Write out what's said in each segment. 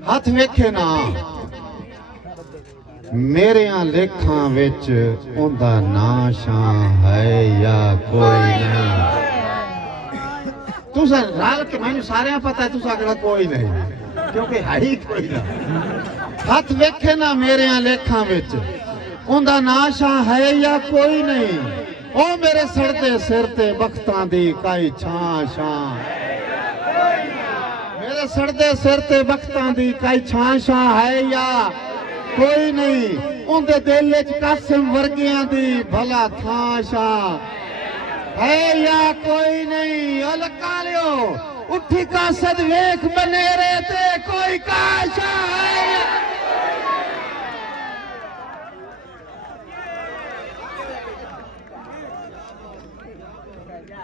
हथ वेखे ना मेरे लेखां विच उंदा ना शां है या कोई नहीं। तुसा रल के मैनू सारे पता है तुसा कहना कोई नहीं क्योंकि है ही कोई ना। हथ वेखे ना मेरे लेखां विच उंदा ना शां है या कोई नहीं। ओ मेरे सड़ते सिर ते बख्तां दी काई छां शां, मेरे सड़ते सिर ते बख्तां दी काई छां शां है या कोई नहीं। उनके दिल च कासिम वर्गियां दी भला थां शां है या कोई नहीं। ओ लगा लियो उठी कासद वेख बनेरे ते कोई काशा है या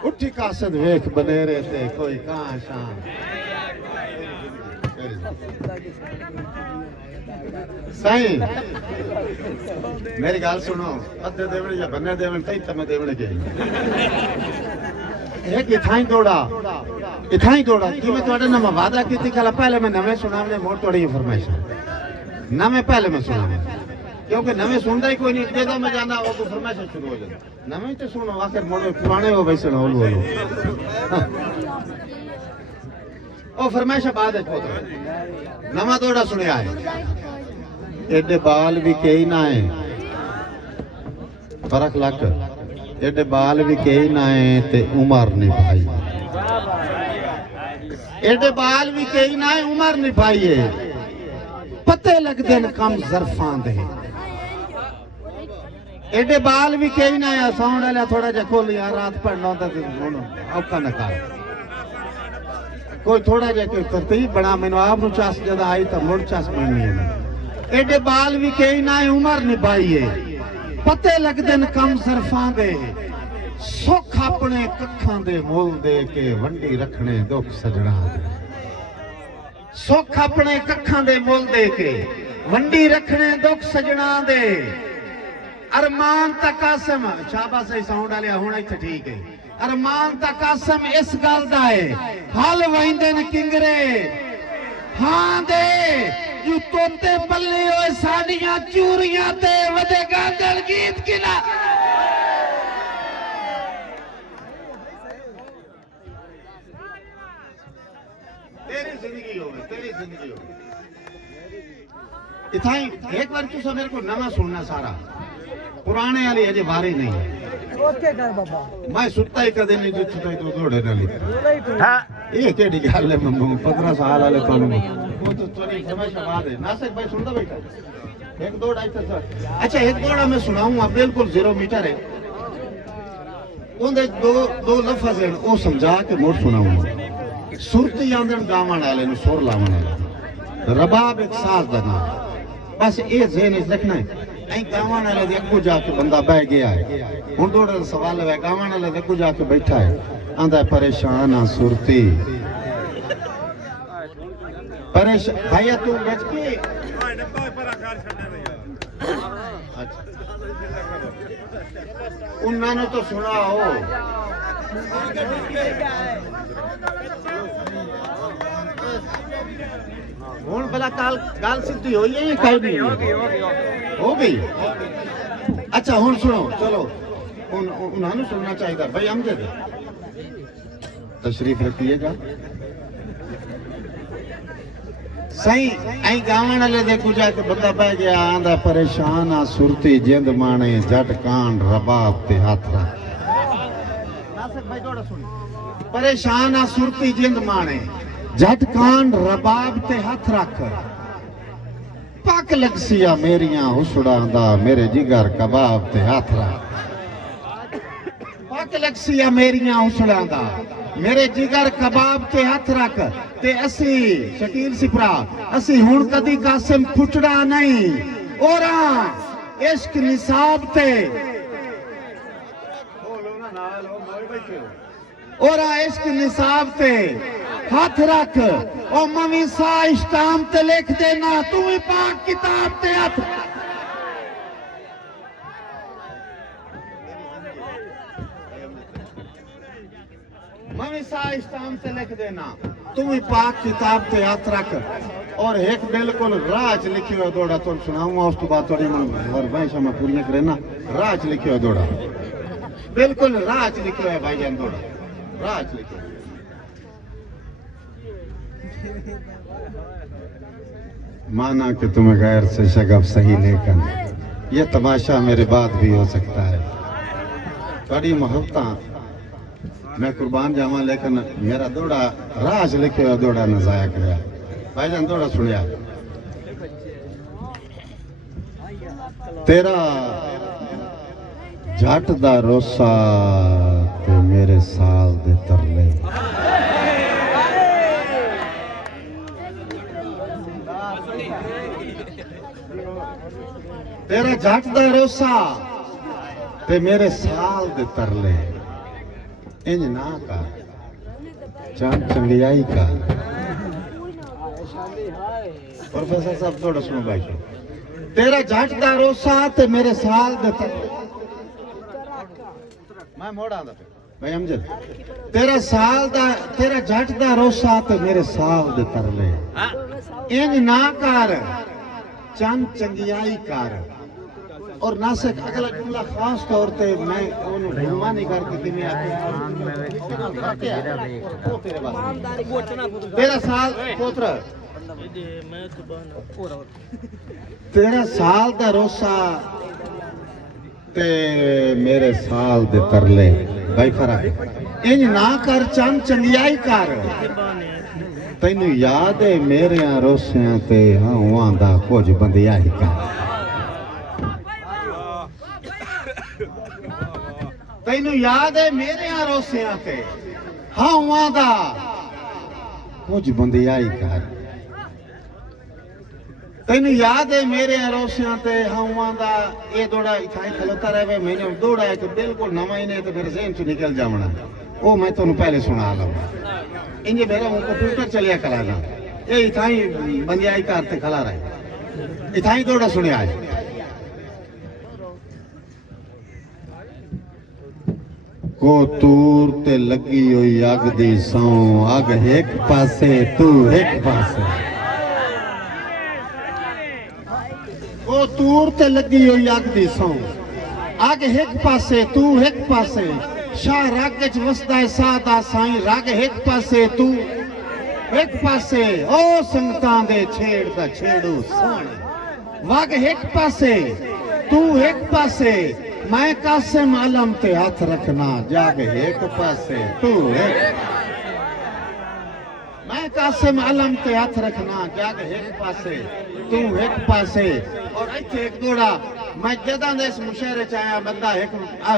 उठी कासद वेख बनेरे ते कोई काशा। सही मेरी गल सुनो, अद्धे देवण या बन्ने देवण तई तमे देवण के एक इथाई दौड़ा कि मैं ਤੁਹਾਡੇ ਨਾਲ ਵਾਦਾ ਕੀਤੀ कल पहले मैं नवे सुनावने मोड़ थोड़ी इन्फॉर्मेशन नवे पहले मैं सुनावा क्योंकि नवे सुनता ही कोई नहीं दे दो मैं जाना वो इन्फॉर्मेशन शुरू हो जाए। नवे तो सुनो आखिर मोड़े पुराने हो वैसे ना बोलो ओ फरमाइश बाद है पोता नवा दौड़ा सुनया है। एडे बाल भी कई ना है फर्क लग एडे बाल भी कई ना है ते उमर नहीं भाई। एडे बाल भी कई ना है उमर नहीं भाई है पते लगदे न कम ज़रफां दे। एडे बाल भी कई ना है साउंड वाला थोड़ा जा खोल यार रात पढ़ना होता ते हुन औखा ना कर कोई थोड़ा जा कोई तरतीब बना मैनू आप नु चस जदा आई तो मुड़ चस बननी है। एडे बाल भी कई ना है उमर निभाई है पते लगदे न कम ज़रफां दे। सुख अपने कखां दे मोल दे के वंडी रखने दुख सजना दे। सुख अपने कखां दे मोल दे के वंडी रखने दुख सजना दे। अरमान ता कासिम शाबाश है साउंड वाले हुण इत्थे ठीक है। अरमान ता कासिम इस गल दा है हल वहिंदे न किंगरे हां दे यू तोते पल्ले होए साडियां चूरियां ते वदे गांदल गीत किला। तेरी जिंदगी हो इथाई एक बार तुसा मेरे को नवा सुनना सारा पुराने वाली अजे बारी नहीं ओके कर बाबा मैं सुत्ता ही कदे नहीं जित्ता ही तो दौड़े ना लिखा हां ये केड़ी गल है 15 साल वाले तोनु वो तो थोड़ी समझ बात है नासिक भाई सुनदा बैठा एक दौड़ आई था। अच्छा एक दौड़ा मैं सुनाऊंगा बिल्कुल 0 मीटर है उनदे दो लफ्ज हैं वो समझा के मोड़ सुनाऊंगा। सुरती आंदन गावन वाले नु सुर लावन वाला रबाब एक साज दा नाम बस ये ज़हन च रखना है। ऐ गावन वाले दे अगू जाके बंदा बह गया है हुण दौड़ दा सवाल है गावन वाले दे अगू जाके बैठा है आंदा परेशान आ सुरती परेशान भैया तू बच के उन्होंने तो सुना हो हूँ भला गल सीधी हुई है कहीं नहीं हो गई। अच्छा हूँ सुनो चलो उन्होंने सुनना चाहिए भाई हम दे तशरीफ रखिएगा सही ऐ गावन वाले देखो जाके बंदा बह गया आंदा परेशान आ सुरती जिंद माने जट कांड रबाब ते हाथ रख परेशान आ सुरती जिंद माने जट कांड रबाब ते हाथ रख पक लगसिया मेरिया हुसड़ा दा मेरे जिगर कबाब ते हाथ रख पक लगसिया मेरिया हुसड़ा दा मेरे जिगर कबाब ते हाथ रख ते असी शकील सिपरा असी हुण कदी कासिम फुटड़ा नहीं ओरा इश्क निसाब ते ओरा इश्क निसाब ते हाथ रख ओ मवी सा इस्ताम ते लिख देना तू भी पाक किताब ते हाथ भावे सा इस्लाम से लिख देना तू भी पाक किताब ते हाथ रख और एक बिल्कुल राज लिखे हुए दौड़ा तुम सुनाऊंगा उस तो बाद थोड़ी और भाई मैं पूरी करे ना राज लिखे हुए दौड़ा बिल्कुल राज लिखे हुए भाईजान दौड़ा राज लिखे माना कि तुम्हें गैर से शगफ सही लेकर ये तमाशा मेरे बाद भी हो सकता है बड़ी मोहब्बत मैं कुर्बान जावा लेकिन मेरा दौड़ा राज लिखे हुआ दौड़ा न जाया कर भाईजान दौड़ा सुनिया तेरा जट दा रोसा ते मेरे साल दे तरले तेरा जट दा रोसा ते मेरे साल दे तरले इंज ना कर चांद चंगियाई का प्रोफेसर साहब थोड़ा सुनो भाई तेरा जट दा रोसा ते मेरे साल दे तरले मैं मोड़ा भाई अमजद तेरा जट दा रोसा ते मेरे साल दे तरले इंज ना कर चंद चंगियाई कर और ना से अगला जुमला खास तौर पे मैं उन्हें रहमा नहीं करके कि मैं तेरा साल पोत्र तेरा साल दा रोसा ते मेरे साल दे तरले भाई फरा इंज ना कर चंद चंगियाई कर तैनू याद है मेरे रोसियां ते हां दा कुछ बंदियाई कर तैनू याद है मेरे रोसियां ते हां दा कुछ बंदियाई कर तैनू याद है मेरे रोसियां ते हां दा ये दौड़ा इथाई खलोता रहे मैंने दौड़ा है तो बिल्कुल नवा ही नहीं तो मेरे ज़हन से निकल जावना वो मैं तुहानू पहले सुना लवां इंजे मेरा कंप्यूटर चलिया खलाना ये इथाई बंदियाई करते खला रहे इथाई दौड़ा सुनिया है को तूर ते लगी हुई अग दी सौ अग एक पासे तू एक पासे को तूर ते लगी हुई अग दी सौ अग एक पासे तू एक पासे शाह रग च वसदा है सादा साईं रग एक पासे तू एक पासे ओ संगतां दे छेड़ दा छेड़ू सोहणे वग एक पासे तू एक पासे मैं कासिम आलम ते हाथ रखना जाग एक पासे तू एक मैं कासिम आलम ते हाथ रखना जाग एक पासे तू एक पासे और इत्थे एक दौड़ा मैं जदा दे इस मुशहरे च आया बंदा एक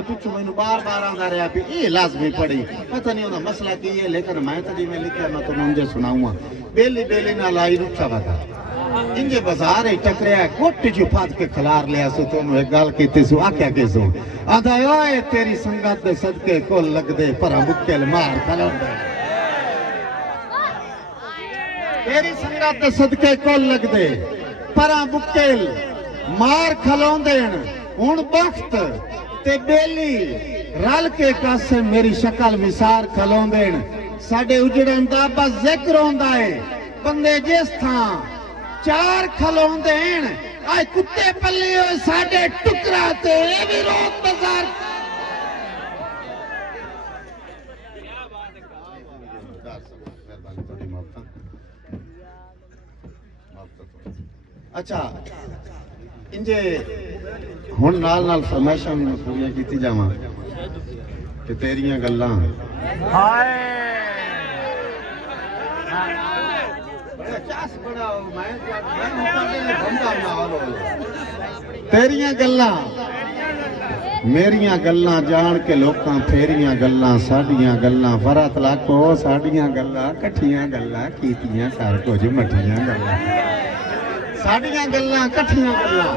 पिछू मैनू बार बार आंदा रहा भी ये लाजमी पढ़ी पता नहीं ओदा मसला की है लेकिन मैं तो जिवें लिखिया मैं तो मुझे सुनाऊंगा बेली बेली ना लाई रुखा बता इंजे बाजार ही टकरिया कोट जो फाद के खलार लिया सो तुम एक गल कीती सो आख्या के सो आंदा ओए तेरी संगत दे सदके कोल लगदे पर मुक्केल मार खलोंदे तेरी संगत दे सदके कोल लगदे पर मुक्केल मार खलोंदेन हुण बख्त ते बेली रल के कासे मेरी शक्ल विसार खलोंदेन साडे उजड़न दा बस जिक्र होंदा है बंदे जिस थां चार खलोंदेन आए कुत्ते पल्ले होए साडे टुकड़ा ते ए भी रोक बाजार अच्छा इंजे हुण नाल नाल फरमाइशां पूरियां कीती जावां कि तेरियां गल्लां हाय तेरियां गल्लां मेरियां गल्लां जान के लोकां फेरियां गल्लां साडियां गल्लां फरत लाखो साडियां गल्लां कठियां गल्लां कीतियां कर कुछ मठियां गल्लां साडियां गल्लां कठियां गल्लां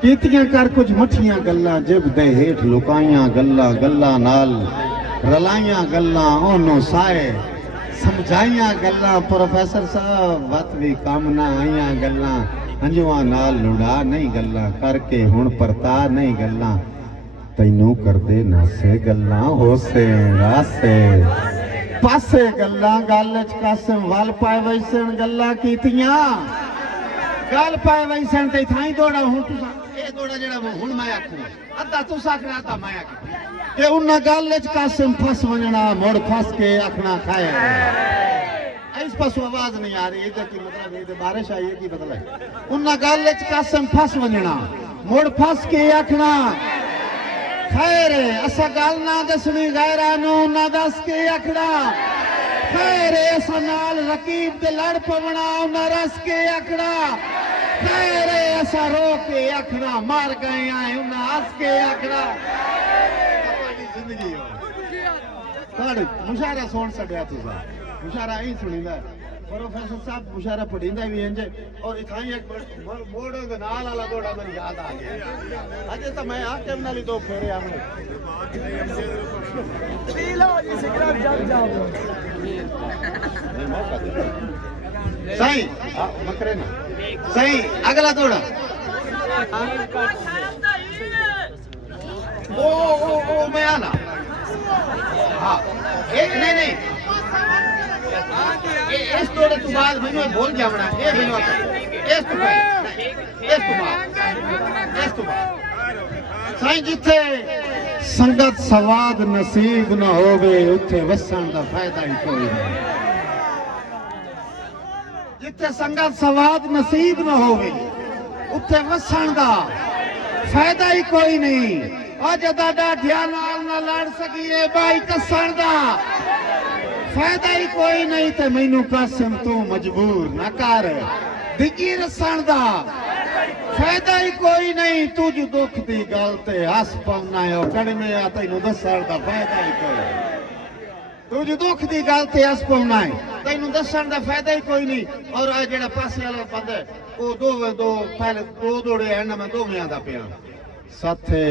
कीतियां कर कुछ मठियां गल्लां जिब दे हेठ लुकाइयां गल्लां गल्लां नाल रलाइयां गल्लां ओनों साए समझाइयां गल्लां प्रोफेसर साहब वत भी काम ना आइयां गल्लां हंजुआं नाल लुड़ा नहीं गल्लां करके हुण परता नहीं गल्लां तैनू करदे नासे गल्लां होसे रासे पासे गल्लां गल च कासिम वल पाए वैसन गल्लां कीतियां गल पाए वैसन ते थाई दौड़ा हुण तुसा ए दौड़ा जेड़ा हुण मैं आखूं अद्धा तुसा आखना ता मैं आखूं कि उन्ना गल च कासिम फस वणना मुड़ फस के आखना खाए इस पासों आवाज नहीं आ रही इधर की मतलब इधर बारिश आई है की मतलब है उन्ना गल च कासिम फस वणना मुड़ फस के आखना खैर असा गल ना दसनी गैरा नु ना दस के आखना खैर असा नाल रकीब दे लड़ पवना ना रस के आखना खैर असा रो के आखना मार गए आए उन्ना हंस के आखना जिंदगी थोड़े मुशारा सुन सकिया तुसा मुशारा ही सुनींदा प्रोफेसर साहब मुशारा पढ़ींदा भी इंज और इथाई एक मोड़ो दे नाल वाला दौड़ा मेरी याद आ गया अजे तो मैं आके नाली दो फेरे आमने लो जी सिगरेट जल जाओ सही मकरे ना सही अगला दौड़ा ओ मैं आना हाँ एक नहीं इस दौरे तो बाद मैंने बोल गया बना ये बिलवा इस तो बाद साईं जिथे संगत सवाद नसीब न होवे उथे वसन दा फायदा ही कोई नहीं जिथे संगत सवाद नसीब न होवे उथे वसन दा फायदा ही कोई नहीं अज दादा ध्यान ना लड़ सकिए भाई कसन दा फायदा ही कोई नहीं ते मैनू कासिम तू मजबूर ना कर दिगी रसन दा फायदा ही कोई नहीं तू जो दुख दी गल ते हस पवना है कड़मे आ तैनू दसण दा फायदा ही कोई तू जो दुख दी गल ते हस पवना है तैनू दसण दा फायदा ही कोई नहीं और आ जेड़ा पासे वाला बंदा ओ दो पहले दो दौड़े हैं मैं दो मियां दा पिया साथे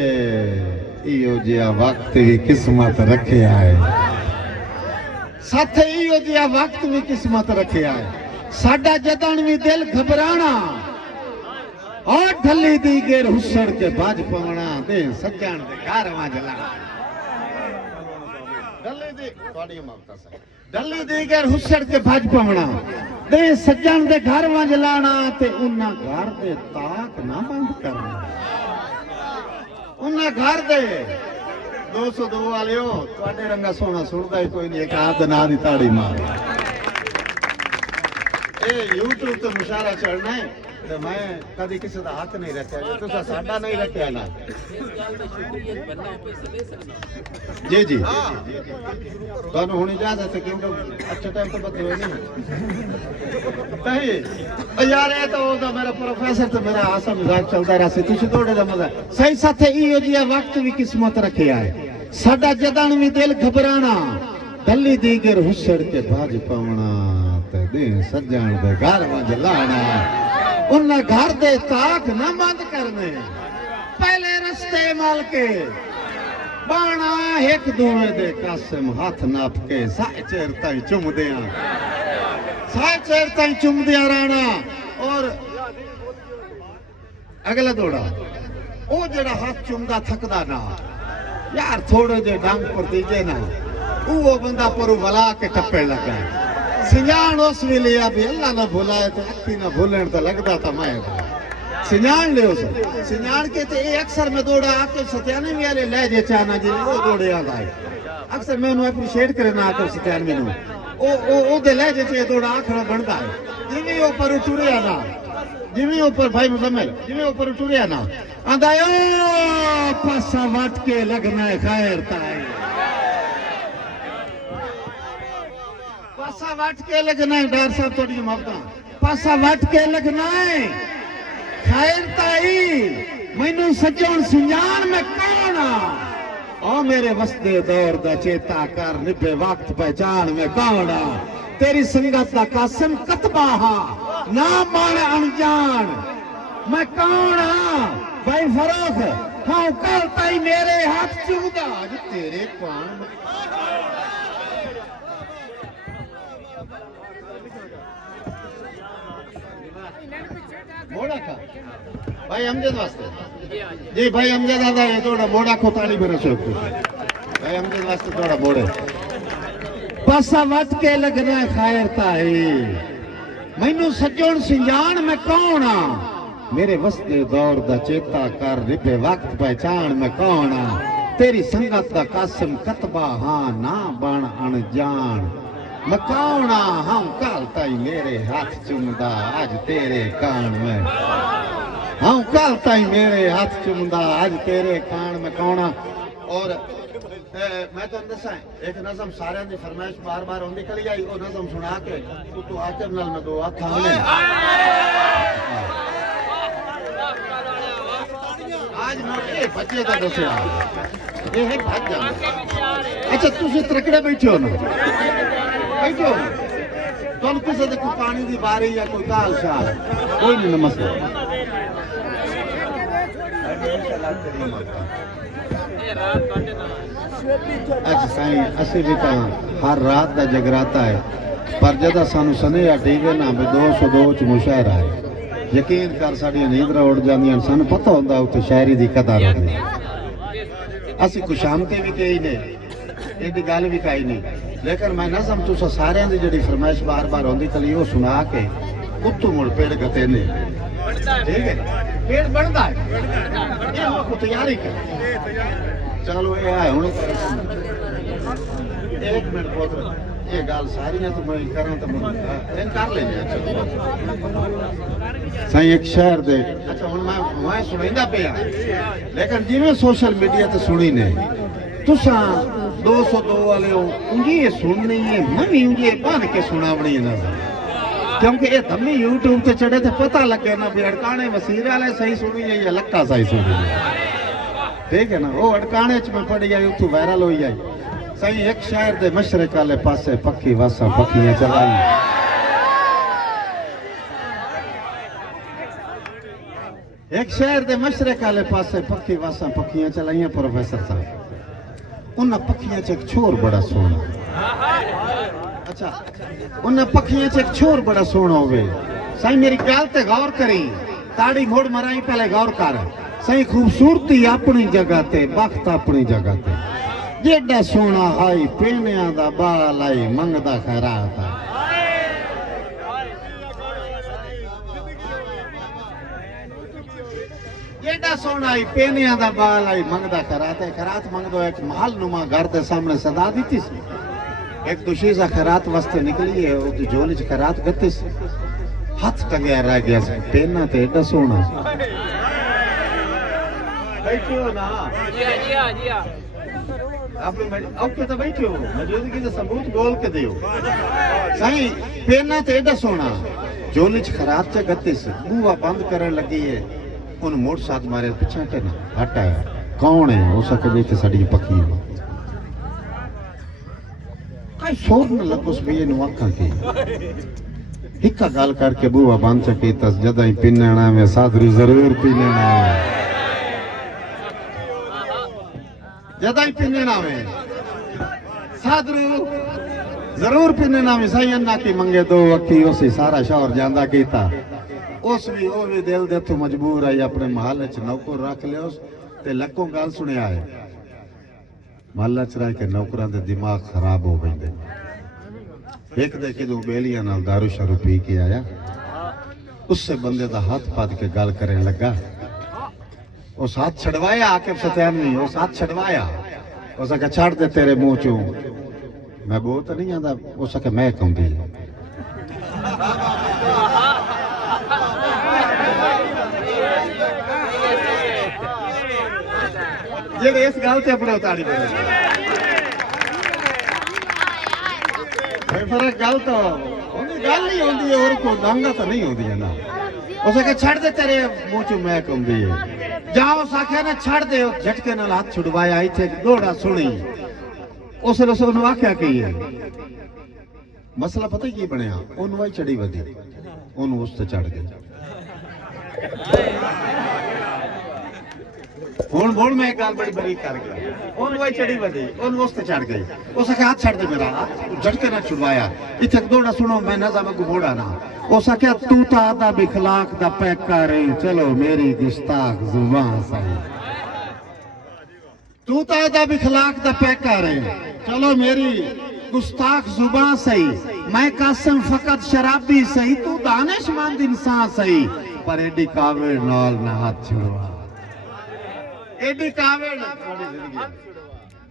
इहो जिहा वक्त भी किस्मत रखे आए साथे इहो जिहा वक्त भी किस्मत रखे आए साडा जदन भी दिल घबराना और ढली दी गेर हुसड़ के बाज पवना दे सज्जन दे घर वां जलाना ढली दी थोड़ी माफता सा ढली दी गेर हुसड़ के बाज पवना दे सज्जन दे घर वां जलाना ते उन्ना घर दे ताक ना बंद करना उन्ना घर दे 202 वालियो ਤੁਹਾਡੇ ਰੰਗਾ ਸੋਹਣਾ ਸੁਣਦਾ ਹੀ ਕੋਈ ਨਹੀਂ ਇੱਕ ਆਦ ਨਾ ਦੀ ਤਾੜੀ ਮਾਰ ਇਹ YouTube ਤੇ ਮੁਸ਼ਾਰਾ ਚੜਨਾ ਹੈ ਤੇ ਮੈਂ ਕਦੀ ਕਿਸੇ ਦਾ ਹੱਥ ਨਹੀਂ ਰੱਖਿਆ ਜੇ ਤੁਸੀਂ ਸਾਡਾ ਨਹੀਂ ਰੱਖਿਆ ਨਾ ਜੀ ਜੀ ਤੁਹਾਨੂੰ ਹੁਣ ਇਜਾਜ਼ਤ ਹੈ ਕਿਉਂਕਿ ਅੱਛਾ ਟਾਈਮ ਤੋਂ ਬਤ ਹੋਏ ਨਹੀਂ ਯਾਰ ਇਹ ਤਾਂ ਉਹਦਾ ਮੇਰਾ ਪ੍ਰੋਫੈਸਰ ਤੇ ਮੇਰਾ ਹਾਸਾ ਮਜ਼ਾਕ ਚੱਲਦਾ ਰਿਹਾ ਸੀ ਤੁਸੀਂ ਤੁਹਾਡੇ ਦਾ ਮਜ਼ਾ ਸਹੀ ਸਾਥੇ ਇਹੋ ਜਿਹਾ ਵਕਤ ਵੀ ਕਿਸਮਤ ਰੱਖਿਆ ਹੈ ਸਾਡਾ ਜਦਨ ਵੀ ਦਿਲ ਘਬਰਾਣਾ ਢਲੀ ਦੀਗਰ ਹੁਸੜ ਕੇ ਬਾਜ ਪਾਉਣਾ ਤੇ ਦੇ ਸੱਜਣ ਦੇ ਘਰ ਵਾਂਝ ਲਾਣਾ ਉਹਨਾਂ ਘਰ ਦੇ ਤਾਕ ਨਾ ਬੰਦ ਕਰਨੇ ਪਹਿਲੇ ਰਸਤੇ ਮਲ ਕੇ ਬਾਣਾ ਇੱਕ ਦੂਏ ਦੇ ਕਾਸਿਮ ਹੱਥ ਨਾਪ ਕੇ ਸਾਇ ਚਿਰ ਤਾਈ ਚੁੰਮਦਿਆਂ ਸਾਇ ਚਿਰ ਤਾਈ ਚੁੰਮਦਿਆਂ ਰਹਿਣਾ ਔਰ ਅਗਲਾ ਦੌੜਾ ਉਹ ਜਿਹੜਾ ਹੱਥ ਚੁੰਮਦਾ ਥੱਕਦਾ ਨਾ यार थोड़े जे डंग पर दीजे ना वो बंदा पर वला के टप्पे लगा सिंजान उस वेले अब अल्लाह ना भुलाए तो अक्की ना भूलन तो लगता था मैं सिंजान ले उस सिंजान के ते अक्सर में दौड़ा आके सत्याने वाले ले जे चाना जी वो दौड़े आ गए अक्सर मैं उन्हें अप्रिशिएट करना आके सत्यान में ओ दे ले जे दौड़ा आखड़ा बनता है जिਵੇਂ ऊपर टुरिया ना जिਵੇਂ ऊपर भाई मुजम्मिल जिਵੇਂ ऊपर टुरिया ना आंदा ओ पासा वट के लगना खैर ताई पासा वट के लगना है डर साहब थोड़ी माफता पासा वट के लगना है खैर ताई मैनू सज्जन सुजान में कौन ओ मेरे वसदे दौर दा चेता कर निभे वक्त पहचान में कौन तेरी संगत दा कासिम कतबा हा ना मान अनजान मैं कौन हाँ भाई फरोख हाँ कल ताई मेरे हाथ चुमदा आज तेरे कौन मोड़ा का भाई अमजद वास्ते जी भाई अमजद दादा ये थोड़ा मोड़ा को ताली भर सो भाई अमजद वास्ते थोड़ा मोड़े पासा वट के लगना खैर ताई मैनू सजण सिंजान मैं कौन आ मेरे वसदे दौर दा चेता कर रिपे वक्त पहचान मैं कौन आ तेरी संगत दा कासिम कतबा हाँ ना बन अनजान मैं कौन आ हम कल ताई मेरे हाथ चुमदा आज तेरे कान में हम कल ताई मेरे हाथ चुमदा आज तेरे कान में कौन आ और मैं तो दसा एक नज़म सारे दी फरमाइश बार बार होंदी कली आई वो नज़म सुना के तू आके नाल मैं दो अखा ने आज मोटे बच्चे दा दसया ये है भाग जा अच्छा तुसी तरकड़े बैठे हो ना बैठे हो तुम किसे दे कोई पानी दी बारी या कोई दाल शाल कोई नहीं मसला अच्छा साईं असी भी तो हर रात का जगराता है पर जदा सानू सनेहा टीवे ना भी 202 च मुशायरा है यकीन कर साड़ी नींदरा उड़ जांदियां सानू पता होंदा उत्ते शायरी दी कदर होंदी असी खुशामती भी कही ने एडी गल भी कही नहीं लेकिन मैं नज़म तुसा सारे दी जेडी फरमाइश बार बार होंदी कली वो सुना के उत्तू मुड़ पेड़ गते ने ठीक है पेड़ बनता है ये को तैयारी कर चलो ये है हुण एक मिनट पुत्र ये गल सारी है तो मैं करा तो मैं कर लेंगे सही एक शहर दे अच्छा हुण मैं सुनैंदा पिया लेकिन जिवें सोशल मीडिया ते सुनी ने तुसा 202 वाले हो उंगी ये सुननी है मैं भी उंगी बन के सुनावनी है ना क्योंकि ये धम्मी यूट्यूब ते चढ़े ते पता लगे ना भी अड़काने वसीर वाले सही सुनी है या लक्का सही सुनी है ठीक है ना वो अड़काने च मैं पड़ी आई उतू वायरल हो जाए सही एक शहर दे मशरक वाले पासे पक्की वासा पक्कियां चलाई एक शहर दे मशरक वाले पासे पक्की वासा पक्कियां चलाइयां प्रोफेसर साहब उन पक्कियां च एक छोर बड़ा सोना अच्छा उन पक्कियां च एक छोर बड़ा सोना होवे सही मेरी गल ते गौर करी ताड़ी मोड़ मराई पहले गौर कर सही खूबसूरती अपनी जगह ते वक्त अपनी जगह ते जेड़ा सोना आई पेनिया दा बाल आई मंगदा खैरात जेड़ा सोना आई पेनिया दा बाल आई मंगदा खैरात है खैरात मंगदो एक महल नुमा घर दे सामने सदा दी सी एक दुशीजा खैरात वास्ते निकली है वो झोली च खैरात गत्ती सी हाथ टंगया रह गया पेना ते एडा सोना बैठो ना जी हां आप ओके तो बैठो मौजूदगी का सबूत बोल के दियो सही पेना ते एडा सोना झोली च खैरात च गत्ती सी बूहा बंद करन लगी है उन मोड़ साथ मारे पीछे के ना हटाया कौन है हो सके देखे साडी पक्की कई सोच न लगुस भी नु अखा की हिक्का गाल करके बूहा बंद चकी तस जदा ही पिनना में साधु जरूर पिनना जदा ही पिनना में साधु जरूर पिनना में सही अन्ना की मंगे दो अखी उसी सारा शौर जांदा कीता उस भी वो भी दिल दे तो मजबूर है अपने महल च नौकर रख लियो ते लक्कों गल सुनिया है महल च रह के नौकरां दे दिमाग खराब हो गए एक देखे जो बेलियां नाल दारू शारू पी के आया उससे बंदे दा हाथ पाद के गल करने लगा उस हाथ छड़वाया आके सत्यानी उस हाथ छड़वाया उस आके छाड़ दे तेरे मुंह चो मैं बहुत नहीं आता उस आके मैं कहूंगी जेड़े इस गल ते अपने उतारी पर गल तो गल नहीं होती है और को दंगा तो नहीं होती है ना उसे कहा छड़ दे तेरे मुंह चो मैं कहूंगी जाओ साख्या ने छड़ दे झटके नाल हाथ छुड़वाया इथे दौड़ा सुनी उस रसों ने आख्या की है मसला पता की बनया ओनू ही चढ़ी वधी ओनू उस ते चढ़ गई हुण बोल मैं एक गल बड़ी बड़ी कर गया ओनू ही चढ़ी वधी ओनू उस ते चढ़ गई उस आख्या हाथ छड़ दे मेरा झटके नाल छुड़वाया इथे दौड़ा सुनो मैं ना जावे घोड़ा ना उस आख्या तू ता आदा बिखलाक दा पैकर है चलो मेरी गुस्ताख जुबान सही तू ता आदा बिखलाक दा पैकर है चलो मेरी गुस्ताख जुबान सही, मैं कासिम फकत शराबी सही, तू दानिशमंद इंसान सही, पर एडी कावेड़ नाल ना हाथ छुड़वा। एडी कावेड़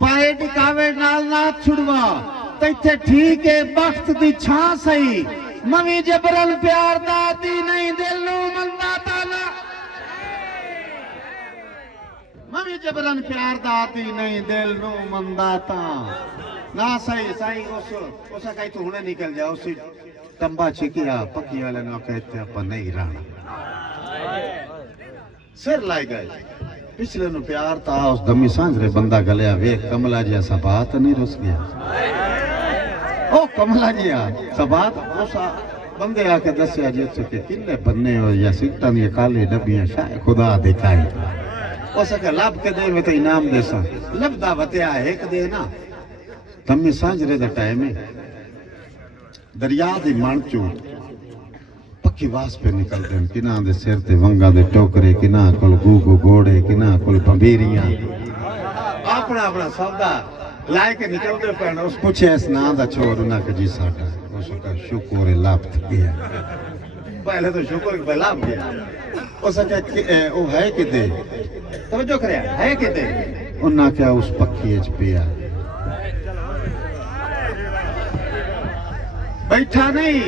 पर एडी कावेड़ नाल ना हाथ छुड़वा। तो इत्थे ठीक है वक्त दी छां सही, मवी जबरन प्यार दाती नहीं दिल नू मंदा ताला। मवी जबरन प्यार दाती नहीं दिल नू मंदा ता ना सही सही। उस कहीं तू हुणे निकल जा, उसी तंबा छिकिया पक्की वाले ना कहते अपन नहीं रहना। सिर लाई गए पिछले नु प्यार था, उस दमी सांझरे बंदा गलिया वेख कमला जी सा बात नहीं रुस गया। ओ कमला जी सबात उस बंदे आके दसिया जी के किन्ने बन्ने हो या सिक्टा दी काली डबियां शायद खुदा दिखाई। उस के लब के दे में तो इनाम देसा लबदा बतिया एक दे ना। तमी सांझरे दा टाइम है दरिया दी मानचू पक्की वास पे निकलते हैं, किना दे सिर ते वंगा दे टोकरे, किना कोल गूगू घोड़े, किना कोल बंबीरियां, अपना अपना सौदा लाए के निकलते पैन। उस पूछे इस ना दा छोर ना के जी साडा, उसका शुक्र लाभ गया। पहले तो शुक्र के लाभ गया। उसका ओ है किते तवज्जो करे है किते, उन्ना क्या उस पक्की एच पिया बैठा नहीं,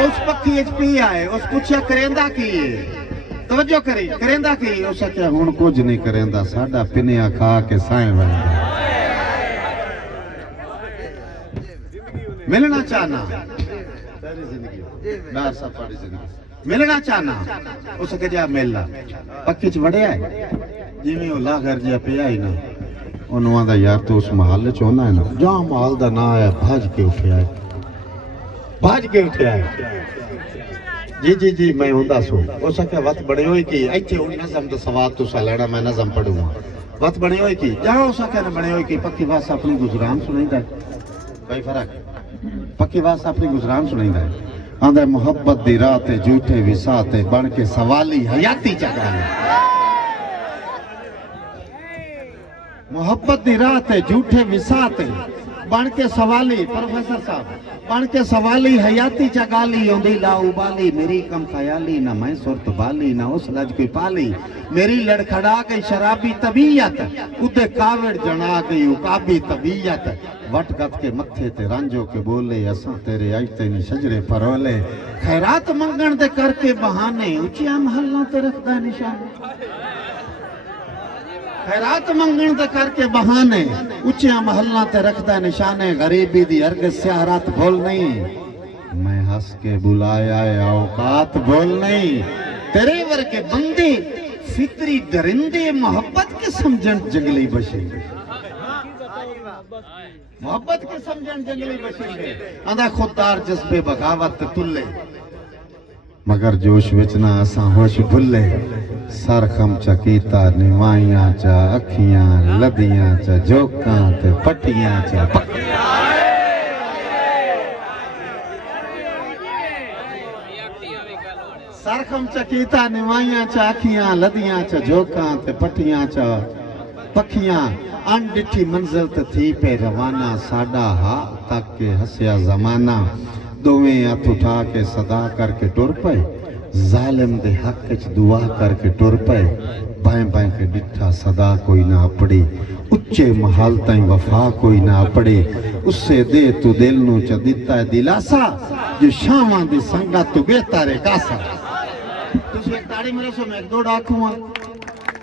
उस पक्की एच पिया है। उस पूछया करेंदा की तवज्जो करी करेंदा की, उस क्या हुन कुछ नहीं करेंदा, साडा पिनिया खा के साए वंदा। मिलना चाहना मिलना चाहना उसके जा मिलना पक्की च वड़िया है जिमें ला घर जा पिया ही ना। उन्होंने आदा यार तो उस महल च होना है ना, जहाँ महल का ना है भज के उठिया है, भज के उठिया है। जी जी जी मैं होंदा सो। उसके वत बड़े हुए की इतने नज़म तो सवाल तुसा लेना, मैं नज़म पढ़ूंगा। वत बने हुए की जहाँ उसके न बने हुए की पक्की बात अपनी गुजरान सुनेगा कोई फर्क, पक्की बात अपनी गुजरान सुनेगा। आंदा मोहब्बत दी रात झूठे विसाते बन के सवाली हयाती चकाने। मोहब्बत दी रात झूठे विसाते बन के सवाली, प्रोफेसर साहब बन के सवाली हयाती चगाली। ओंदी ला उबाली मेरी कम ख्याली, ना मैं सुरत बाली ना उस लज कोई पाली। मेरी लड़खड़ा गई शराबी तबीयत, उदे कावड़ जना गई उकाबी तबीयत। वट गत के मत्थे ते रांझो के बोले, असा तेरे आइते नी शजरे परोले। खैरात मंगण दे करके बहाने, उचिया महलों ते रखदा निशान। खैरात मंगण दे करके बहाने, उचिया महलों ते रखदा निशाने। गरीबी दी हरगिज़ स्याहरात भूल नहीं, मैं हंस के बुलाया औकात भूल नहीं। तेरे वर्गे बंदे फितरी दरिंदे मोहब्बत के समझन जंगली बशिंदे, मोहब्बत के समझन जंगली बशिंदे। आंदा खुददार जज्बे बगावत तुल्ले, मगर जोश विच ना असा होश भुल्ले। सरखम चकीता निवाइयां चा अखियां लदियां चा जोकां ते पट्टियां चा सरखम चकीता निवाइयां चा अखियां लदियां चा जोकां ते पट्टियां चा पखियां। अनडिठी मंजिल ते थी पे रवाना, साडा हा तक के हसिया जमाना। दोवें हथ उठा के सदा करके टुर पे, जालिम दे हक च दुआ करके टुर पे। बाएं बाएं के डिठा सदा कोई ना अपड़ी, उच्चे महल ताई वफा कोई ना अपड़े। उससे दे तू दिल नू च दिता है दिलासा, जो शावां दी संगत तू बेहतर है कासा। तुसी एक ताड़ी मेरे सो मैं एक दो डाकूआ।